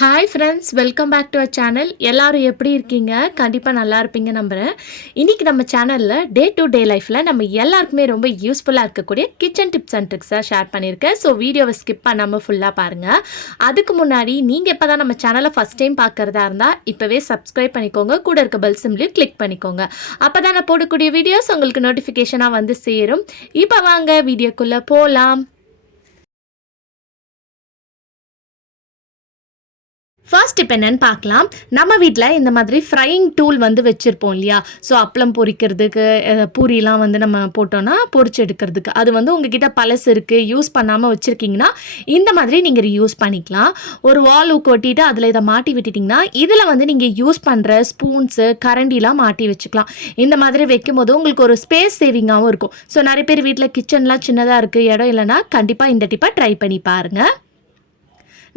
Hi friends, welcome back to our channel. எல்லாரும் எப்படி இருக்கீங்க? கண்டிப்பாக நல்லா இருப்பீங்க நம்புகிறேன். இன்றைக்கி நம்ம சேனலில் டே டு டே லைஃப்பில் நம்ம எல்லாருக்குமே ரொம்ப யூஸ்ஃபுல்லாக இருக்கக்கூடிய கிச்சன் டிப்ஸ் அண்ட் ட்ரிக்ஸாக ஷேர் பண்ணியிருக்கேன். ஸோ வீடியோவை ஸ்கிப் பண்ணாமல் ஃபுல்லாக பாருங்கள். அதுக்கு முன்னாடி நீங்கள் இப்போ தான் நம்ம சேனலை ஃபஸ்ட் டைம் பார்க்குறதா இருந்தால் இப்போவே சப்ஸ்கிரைப் பண்ணிக்கோங்க. கூட இருக்க பெல் சிம்லையும் கிளிக் பண்ணிக்கோங்க. அப்போ தான் நான் போடக்கூடிய வீடியோஸ் உங்களுக்கு நோட்டிஃபிகேஷனாக வந்து சேரும். இப்போ வாங்க வீடியோக்குள்ளே போகலாம். ஃபர்ஸ்ட் இப்போ என்னென்னு பார்க்கலாம். நம்ம வீட்டில் இந்த மாதிரி ஃப்ரையிங் டூல் வந்து வச்சுருப்போம் இல்லையா? ஸோ அப்பளம் பொரிக்கிறதுக்கு, பூரிலாம் வந்து நம்ம போட்டோன்னா பொரிச்சு எடுக்கிறதுக்கு. அது வந்து உங்ககிட்ட பழசு இருக்குது, யூஸ் பண்ணாமல் வச்சுருக்கீங்கன்னா இந்த மாதிரி நீங்கள் யூஸ் பண்ணிக்கலாம். ஒரு வால் ஊக்கு ஒட்டிட்டு அதில் இதை மாட்டி விட்டுட்டிங்கன்னா இதில் வந்து நீங்கள் யூஸ் பண்ணுற ஸ்பூன்ஸு, கரண்டிலாம் மாட்டி வச்சுக்கலாம். இந்த மாதிரி வைக்கும்போது உங்களுக்கு ஒரு ஸ்பேஸ் சேவிங்காகவும் இருக்கும். ஸோ நிறைய பேர் வீட்டில் கிச்சன்லாம் சின்னதாக இருக்குது, இடம் இல்லைன்னா கண்டிப்பாக இந்த டிப்பை ட்ரை பண்ணி பாருங்கள்.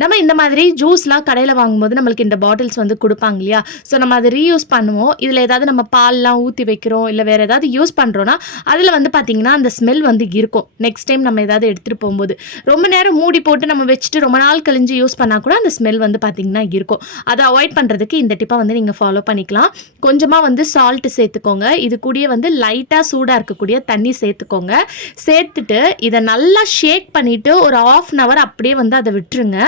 நம்ம இந்த மாதிரி ஜூஸ்லாம் கடையில் வாங்கும்போது நம்மளுக்கு இந்த பாட்டில்ஸ் வந்து கொடுப்பாங்க இல்லையா? ஸோ நம்ம அதை ரீயூஸ் பண்ணுவோம். இதில் ஏதாவது நம்ம பால்லாம் ஊற்றி வைக்கிறோம், இல்லை வேறு ஏதாவது யூஸ் பண்ணுறோன்னா அதில் வந்து பார்த்திங்கன்னா அந்த ஸ்மெல் வந்து இருக்கும். நெக்ஸ்ட் டைம் நம்ம ஏதாவது எடுத்துகிட்டு போகும்போது ரொம்ப நேரம் மூடி போட்டு நம்ம வச்சுட்டு ரொம்ப நாள் கழிஞ்சு யூஸ் பண்ணால் கூட அந்த ஸ்மெல் வந்து பார்த்திங்கன்னா இருக்கும். அதை அவாய்ட் பண்ணுறதுக்கு இந்த டிப்பை வந்து நீங்கள் ஃபாலோ பண்ணிக்கலாம். கொஞ்சமாக வந்து சால்ட்டு சேர்த்துக்கோங்க. இது கூடயே வந்து லைட்டாக சூடாக இருக்கக்கூடிய தண்ணி சேர்த்துக்கோங்க. சேர்த்துட்டு இதை நல்லா ஷேக் பண்ணிவிட்டு ஒரு 1/2 hour அப்படியே வந்து அதை விட்டுருங்க.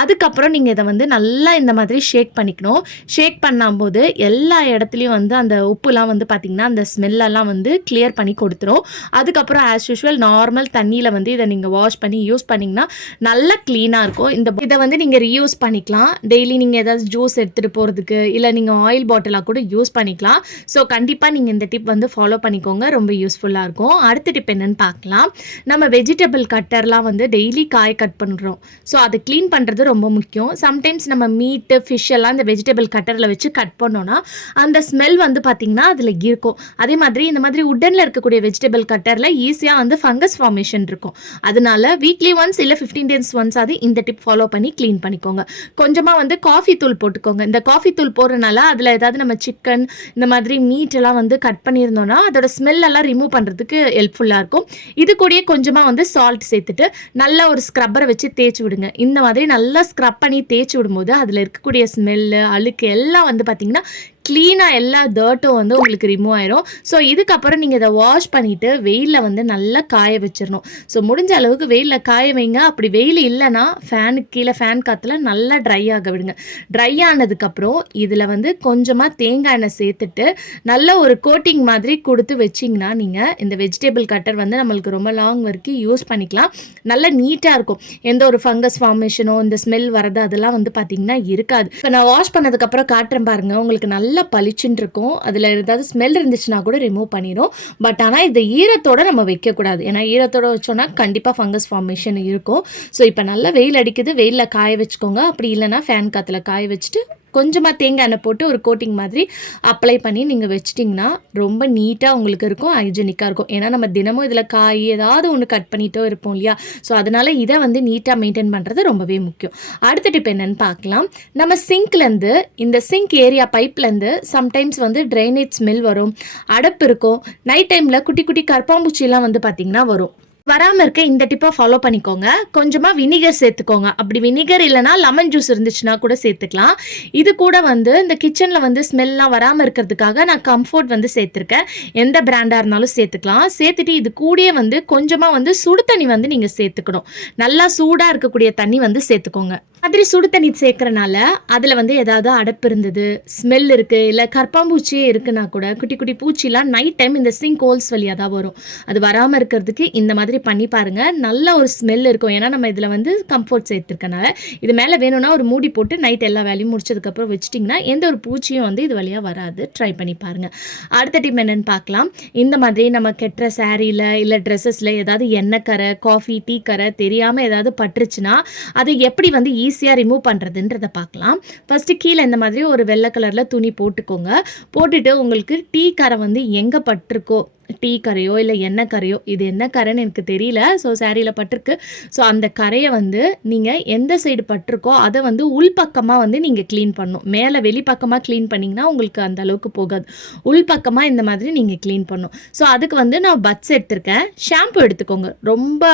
அதுக்கப்புறம் நீங்கள் இதை வந்து நல்லா இந்த மாதிரி ஷேக் பண்ணிக்கணும். ஷேக் பண்ணும்போது எல்லா இடத்துலையும் வந்து அந்த உப்புலாம் வந்து பார்த்திங்கன்னா அந்த ஸ்மெல்லெல்லாம் வந்து கிளியர் பண்ணி கொடுத்துரும். அதுக்கப்புறம் ஆஸ் யூஷுவல் நார்மல் தண்ணியில் வந்து இதை நீங்கள் வாஷ் பண்ணி யூஸ் பண்ணிங்கன்னா நல்லா க்ளீனாக இருக்கும். இதை வந்து நீங்கள் ரீயூஸ் பண்ணிக்கலாம். டெய்லி நீங்கள் ஏதாவது ஜூஸ் எடுத்துகிட்டு போகிறதுக்கு, இல்லை நீங்கள் ஆயில் பாட்டிலாக கூட யூஸ் பண்ணிக்கலாம். ஸோ கண்டிப்பாக நீங்கள் இந்த டிப் வந்து ஃபாலோ பண்ணிக்கோங்க, ரொம்ப யூஸ்ஃபுல்லாக இருக்கும். அடுத்த டிப் என்னென்னு பார்க்கலாம். நம்ம வெஜிடபிள் கட்டர்லாம் வந்து டெய்லி காய் கட் பண்ணுறோம். ஸோ அதை க்ளீன் பண்ணுறது ரொம்ப முக்கியம். சம்டைம்ஸ் நம்ம மீட்டு, ஃபிஷ் எல்லாம் இந்த வெஜிடபிள் கட்டரில் வச்சு கட் பண்ணோன்னா அந்த ஸ்மெல் வந்து பார்த்திங்கன்னா அதில் இருக்கும். அதே மாதிரி இந்த மாதிரி உட்டனில் இருக்கக்கூடிய வெஜிடபிள் கட்டரில் ஈஸியாக வந்து ஃபங்கஸ் ஃபார்மேஷன் இருக்கும். அதனால வீக்லி ஒன்ஸ் இல்லை 15 days ஒன்ஸ் அது இந்த டிப் ஃபாலோ பண்ணி க்ளீன் பண்ணிக்கோங்க. கொஞ்சமாக வந்து காஃபி தூள் போட்டுக்கோங்க. இந்த காஃபி தூள் போடுறதுனால அதில் ஏதாவது நம்ம சிக்கன் இந்த மாதிரி மீட் எல்லாம் வந்து கட் பண்ணியிருந்தோன்னா அதோட ஸ்மெல்லெல்லாம் ரிமூவ் பண்ணுறதுக்கு ஹெல்ப்ஃபுல்லாக இருக்கும். இது கூடயே கொஞ்சமாக வந்து சால்ட் சேர்த்துட்டு நல்ல ஒரு ஸ்க்ரப்பரை வச்சு தேய்ச்சி விடுங்க. இந்த மாதிரி நல்லா ஸ்க்ரப் பண்ணி தேய்ச்சி விடும்போது அதில் இருக்கக்கூடிய ஸ்மெல்லு, அழுக்கு எல்லாம் வந்து பார்த்திங்கன்னா க்ளீனாக எல்லா டர்ட்டும் வந்து உங்களுக்கு ரிமூவ் ஆயிரும். ஸோ இதுக்கப்புறம் நீங்கள் இதை வாஷ் பண்ணிவிட்டு வெயிலில் வந்து நல்லா காய வச்சிடணும். ஸோ முடிஞ்ச அளவுக்கு வெயிலில் காய வைங்க. அப்படி வெயில் இல்லைன்னா ஃபேனுக்கு கீழே ஃபேன் காற்றுல நல்லா ட்ரை ஆக விடுங்க. ட்ரை ஆனதுக்கப்புறம் இதில் வந்து கொஞ்சமாக தேங்காய் எண்ணெய் சேர்த்துட்டு நல்ல ஒரு கோட்டிங் மாதிரி கொடுத்து வச்சிங்கன்னா நீங்கள் இந்த வெஜிடபிள் கட்டர் வந்து நம்மளுக்கு ரொம்ப லாங் வரைக்கும் யூஸ் பண்ணிக்கலாம். நல்லா நீட்டாக இருக்கும். எந்த ஒரு ஃபங்கஸ் ஃபார்மேஷனோ இந்த ஸ்மெல் வரது அதெல்லாம் வந்து பார்த்திங்கன்னா இருக்காது. இப்போ நான் வாஷ் பண்ணதுக்கப்புறம் காட்டுறேன் பாருங்கள், உங்களுக்கு நல்லா பளிச்சுன்னு இருக்கும். அதில் ஏதாவது ஸ்மெல் இருந்துச்சுன்னா கூட ரிமூவ் பண்ணிடும். பட் ஆனால் இந்த ஈரத்தோடு நம்ம வைக்கக்கூடாது. ஏன்னா ஈரத்தோடு வச்சோன்னா கண்டிப்பாக ஃபங்கஸ் ஃபார்மேஷன் இருக்கும். ஸோ இப்போ நல்லா வெயில் அடிக்குது, வெயிலில் காய வச்சுக்கோங்க. அப்படி இல்லைனா ஃபேன் காற்றுல காய வச்சுட்டு கொஞ்சமாக தேங்காய் எண்ணெய் போட்டு ஒரு கோட்டிங் மாதிரி அப்ளை பண்ணி நீங்கள் வச்சிட்டிங்கன்னா ரொம்ப நீட்டாக உங்களுக்கு இருக்கும், ஹைஜெனிக்காக இருக்கும். ஏன்னா நம்ம தினமும் இதில் காய் ஏதாவது ஒன்று கட் பண்ணிட்டோ இருப்போம் இல்லையா? ஸோ அதனால் இதை வந்து நீட்டாக மெயின்டைன் பண்ணுறது ரொம்பவே முக்கியம். அடுத்த டிப் என்னென்னு பார்க்கலாம். நம்ம சிங்க்லேருந்து இந்த சிங்க் ஏரியா பைப்லேருந்து சம்டைம்ஸ் வந்து ட்ரைனேஜ் ஸ்மெல் வரும், அடப்பு இருக்கும். நைட் டைமில் குட்டி குட்டி கற்பாம்பூச்சிலாம் வந்து பார்த்திங்கன்னா வரும். வராமல் இருக்க இந்த டிப்பை ஃபாலோ பண்ணிக்கோங்க. கொஞ்சமாக வினிகர் சேர்த்துக்கோங்க. அப்படி வினிகர் இல்லைனா லெமன் ஜூஸ் இருந்துச்சுன்னா கூட சேர்த்துக்கலாம். இது கூட வந்து இந்த கிச்சனில் வந்து ஸ்மெல்லாம் வராமல் இருக்கிறதுக்காக நான் கம்ஃபோர்ட் வந்து சேர்த்துருக்கேன். எந்த பிராண்டாக இருந்தாலும் சேர்த்துக்கலாம். சேர்த்துட்டு இது கூடயே வந்து கொஞ்சமாக வந்து சுடு தண்ணி வந்து நீங்கள் சேர்த்துக்கணும். நல்லா சூடாக இருக்கக்கூடிய தண்ணி வந்து சேர்த்துக்கோங்க. மாதிரி சுடு தண்ணி சேர்க்குறனால அதில் வந்து ஏதாவது அடப்பு இருந்தது, ஸ்மெல் இருக்குது, இல்லை கற்பாம்பூச்சியே இருக்குன்னா கூட குட்டி குட்டி பூச்சிலாம் நைட் டைம் இந்த சிங்க் ஹோல்ஸ் வழியாக தான் வரும். அது வராமல் இருக்கிறதுக்கு இந்த மாதிரி பண்ணி பாருங்கள். நல்ல ஒரு ஸ்மெல் இருக்கும். ஏன்னா நம்ம இதில் வந்து கம்ஃபோர்ட் சேர்த்துருக்கனால. இது மேலே வேணும்னா ஒரு மூடி போட்டு நைட் எல்லா வேலையும் முடிச்சதுக்கப்புறம் வச்சிட்டிங்கன்னா எந்த ஒரு பூச்சியும் வந்து இது வழியாக வராது. ட்ரை பண்ணி பாருங்கள். அடுத்த டிப் என்னென்னு பார்க்கலாம். இந்த மாதிரி நம்ம கெட்டுற சாரியில் இல்லை ட்ரெஸ்ஸஸில் ஏதாவது எண்ணெய் கரை, காஃபி, டீ கரை தெரியாமல் ஏதாவது பட்டுருச்சுன்னா அதை எப்படி வந்து ஈஸியாக ரிமூவ் பண்ணுறதுன்றதை பார்க்கலாம். ஃபஸ்ட்டு கீழே இந்த மாதிரி ஒரு வெள்ளை கலரில் துணி போட்டுக்கோங்க. போட்டுட்டு உங்களுக்கு டீ கரை வந்து எங்கே பட்டிருக்கோ, டீ கரையோ இல்லை எண்ணெய் கரையோ, இது என்ன கரைன்னு எனக்கு தெரியல, ஸோ சாரியில் பட்டிருக்கு. ஸோ அந்த கரையை வந்து நீங்கள் எந்த சைடு பட்டிருக்கோ அதை வந்து உள்பக்கமாக வந்து நீங்கள் க்ளீன் பண்ணணும். மேலே வெளிப்பக்கமாக க்ளீன் பண்ணிங்கன்னா உங்களுக்கு அந்த அளவுக்கு போகாது. உள்பக்கமாக இந்த மாதிரி நீங்கள் க்ளீன் பண்ணணும். ஸோ அதுக்கு வந்து நான் பட்ஸ் எடுத்திருக்கேன். ஷாம்பு எடுத்துக்கோங்க. ரொம்ப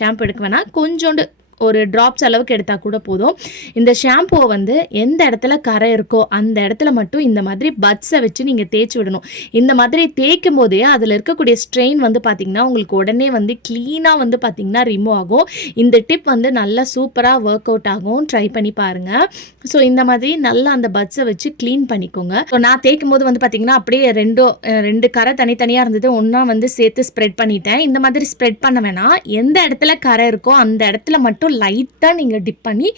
ஷாம்பு எடுக்க வேணாம், கொஞ்சோண்டு ஒரு ட்ராப்ஸ் அளவுக்கு எடுத்தால் கூட போதும். இந்த ஷாம்புவை வந்து எந்த இடத்துல கரை இருக்கோ அந்த இடத்துல மட்டும் இந்த மாதிரி பட்ஸை வச்சு நீங்கள் தேய்ச்சி விடணும். இந்த மாதிரி தேய்க்கும் போதே அதில் இருக்கக்கூடிய ஸ்ட்ரெயின் வந்து பார்த்திங்கன்னா உங்களுக்கு உடனே வந்து க்ளீனாக வந்து பார்த்திங்கன்னா ரிமூவ் ஆகும். இந்த டிப் வந்து நல்லா சூப்பராக ஒர்க் அவுட் ஆகும். ட்ரை பண்ணி பாருங்கள். ஸோ இந்த மாதிரி நல்லா அந்த பட்ஸை வச்சு க்ளீன் பண்ணிக்கோங்க. ஸோ நான் தேய்க்கும் போது வந்து பார்த்திங்கன்னா அப்படியே ரெண்டு கரை தனித்தனியாக இருந்தது ஒன்றா வந்து சேர்த்து ஸ்ப்ரெட் பண்ணிட்டேன். இந்த மாதிரி ஸ்ப்ரெட் பண்ண வேணாம். எந்த இடத்துல கரை இருக்கோ அந்த இடத்துல மட்டும் லைட்டாக நீங்கள் டிப் பண்ணி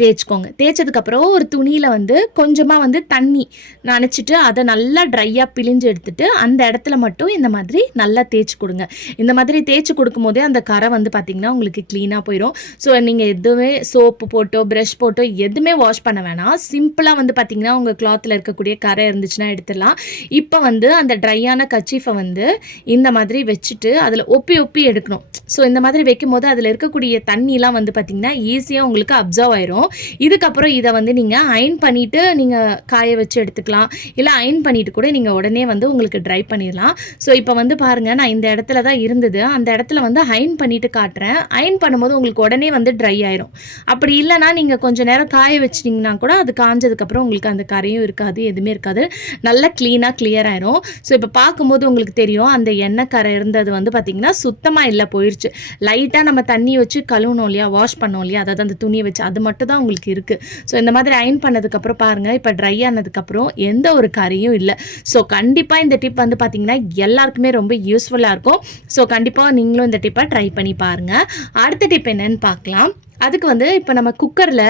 தேய்ச்சிக்கோங்க. தேய்ச்சதுக்கப்புறம் ஒரு துணியில் வந்து கொஞ்சமாக வந்து தண்ணி நனைச்சிட்டு அதை நல்லா ட்ரையாக பிழிஞ்சு எடுத்துட்டு அந்த இடத்துல மட்டும் இந்த மாதிரி நல்லா தேய்ச்சி கொடுங்க. இந்த மாதிரி தேய்ச்சி கொடுக்கும் போதே அந்த கரை வந்து பார்த்திங்கன்னா உங்களுக்கு க்ளீனாக போயிடும். ஸோ நீங்கள் எதுவுமே சோப்பு போட்டோ ப்ரஷ் போட்டோ எதுவுமே வாஷ் பண்ண வேணாம். சிம்பிளாக வந்து பார்த்திங்கன்னா உங்கள் கிளாத்தில் இருக்கக்கூடிய கரை இருந்துச்சுன்னா எடுத்துடலாம். இப்போ வந்து அந்த ட்ரையான கர்ச்சீஃபை வந்து இந்த மாதிரி வச்சுட்டு அதில் ஒப்பி எடுக்கணும். ஸோ இந்த மாதிரி வைக்கும் போது அதில் இருக்கக்கூடிய தண்ணிலாம் வந்து பார்த்திங்கன்னா ஈஸியாக உங்களுக்கு அப்சர்வ் ஆயிரும். இதுக்கப்புறம் இதை வந்து நீங்கள் அயன் பண்ணிவிட்டு நீங்கள் காய வச்சு எடுத்துக்கலாம். இல்லை அயன் பண்ணிவிட்டு கூட நீங்கள் உடனே வந்து உங்களுக்கு ட்ரை பண்ணிடலாம். ஸோ இப்போ வந்து பாருங்கள், நான் இந்த இடத்துல தான் இருந்தது, அந்த இடத்துல வந்து அயன் பண்ணிவிட்டு காட்டுறேன். அயன் பண்ணும்போது உங்களுக்கு உடனே வந்து ட்ரை ஆயிரும். அப்படி இல்லைனா நீங்கள் கொஞ்சம் நேரம் காய வச்சிட்டிங்கன்னா கூட அது காஞ்சதுக்கப்புறம் உங்களுக்கு அந்த கரையும் இருக்காது, எதுவுமே இருக்காது, நல்லா க்ளீனாக கிளியர் ஆயிரும். ஸோ இப்போ பார்க்கும்போது உங்களுக்கு தெரியும் அந்த எண்ணெய் கரை இருந்தது வந்து பார்த்திங்கன்னா சுத்தமாக இல்லை, போயிடுச்சு. லைட்டாக நம்ம தண்ணி வச்சு கழுவணும் இல்லையா, வாஷ் பண்ணோம் இல்லையா, அதாவது அந்த துணியை வச்சு, அது மட்டும் தான் உங்களுக்கு இருக்குது. ஸோ இந்த மாதிரி அயன் பண்ணதுக்கப்புறம் பாருங்கள், இப்போ ட்ரை ஆனதுக்கப்புறம் எந்த ஒரு கரையும் இல்லை. ஸோ கண்டிப்பாக இந்த டிப் வந்து பார்த்திங்கன்னா எல்லாருக்குமே ரொம்ப யூஸ்ஃபுல்லாக இருக்கும். ஸோ கண்டிப்பாக நீங்களும் இந்த டிப்பை ட்ரை பண்ணி பாருங்கள். அடுத்த டிப் என்னன்னு பார்க்கலாம். அதுக்கு வந்து இப்போ நம்ம குக்கரில்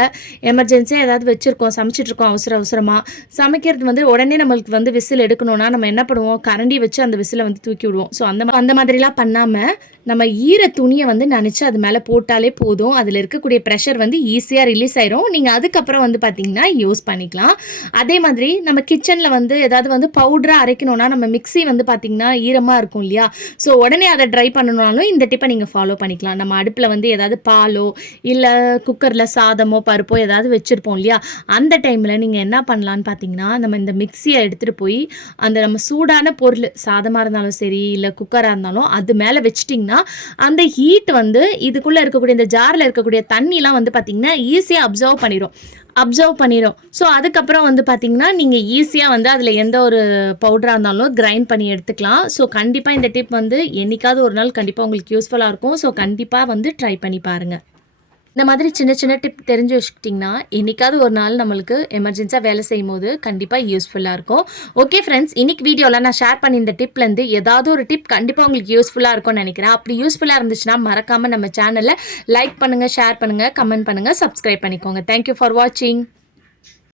எமர்ஜென்சியாக ஏதாவது வச்சுருக்கோம், சமைச்சிட்ருக்கோம், அவசரமாக சமைக்கிறது வந்து உடனே நம்மளுக்கு வந்து விசில் எடுக்கணும்னா நம்ம என்ன பண்ணுவோம், கரண்டி வச்சு அந்த விசிலை வந்து தூக்கி விடுவோம். ஸோ அந்த மாதிரிலாம் பண்ணாமல் நம்ம ஈர துணியை வந்து நினச்சி அது மேலே போட்டாலே போதும். அதில் இருக்கக்கூடிய ப்ரெஷர் வந்து ஈஸியாக ரிலீஸ் ஆயிரும். நீங்கள் அதுக்கப்புறம் வந்து பார்த்திங்கன்னா யூஸ் பண்ணிக்கலாம். அதே மாதிரி நம்ம கிச்சனில் வந்து ஏதாவது வந்து பவுடராக அரைக்கணும்னா நம்ம மிக்ஸி வந்து பார்த்திங்கன்னா ஈரமாக இருக்கும் இல்லையா, ஸோ உடனே அதை ட்ரை பண்ணணும்னாலும் இந்த டிப்பை நீங்கள் ஃபாலோ பண்ணிக்கலாம். நம்ம அடுப்பில் வந்து ஏதாவது பாலோ இல்லை குக்கரில் சாதமோ பருப்போ ஏதாவது வச்சுருப்போம் இல்லையா, அந்த டைமில் நீங்கள் என்ன பண்ணலான்னு பார்த்தீங்கன்னா, நம்ம இந்த மிக்ஸியை எடுத்துகிட்டு போய் அந்த நம்ம சூடான பொருள் சாதமாக இருந்தாலும் சரி இல்லை குக்கராக இருந்தாலும் அது மேலே வச்சிட்டிங்கன்னா அந்த ஹீட் வந்து இதுக்குள்ளே இருக்கக்கூடிய இந்த ஜாரில் இருக்கக்கூடிய தண்ணிலாம் வந்து பார்த்திங்கன்னா ஈஸியாக அப்சர்வ் பண்ணிடும். ஸோ அதுக்கப்புறம் வந்து பார்த்திங்கன்னா நீங்கள் ஈஸியாக வந்து அதில் எந்த ஒரு பவுடராக இருந்தாலும் கிரைண்ட் பண்ணி எடுத்துக்கலாம். ஸோ கண்டிப்பாக இந்த டிப் வந்து என்றைக்காவது ஒரு நாள் கண்டிப்பாக உங்களுக்கு யூஸ்ஃபுல்லாக இருக்கும். ஸோ கண்டிப்பாக வந்து ட்ரை பண்ணி பாருங்கள். இந்த மாதிரி சின்ன டிப் தெரிஞ்சு வச்சுக்கிட்டிங்கன்னா என்றைக்காவது ஒரு நாள் நம்மளுக்கு எமர்ஜென்சியாக வேலை செய்யும் போது கண்டிப்பாக யூஸ்ஃபுல்லாக இருக்கும். ஓகே ஃப்ரெண்ட்ஸ், இன்றைக்கி வீடியோவில் நான் ஷேர் பண்ணி இந்த டிப்லேருந்து ஏதாவது ஒரு டிப் கண்டிப்பாக உங்களுக்கு யூஸ்ஃபுல்லாக இருக்கும்னு நினைக்கிறேன். அப்படி யூஸ்ஃபுல்லாக இருந்துச்சுன்னா மறக்காமல் நம்ம சேனலில் லைக் பண்ணுங்கள், ஷேர் பண்ணுங்கள், கமெண்ட் பண்ணுங்கள், சப்ஸ்கிரைப் பண்ணிக்கோங்க. தேங்க்யூ ஃபார் வாட்சிங்.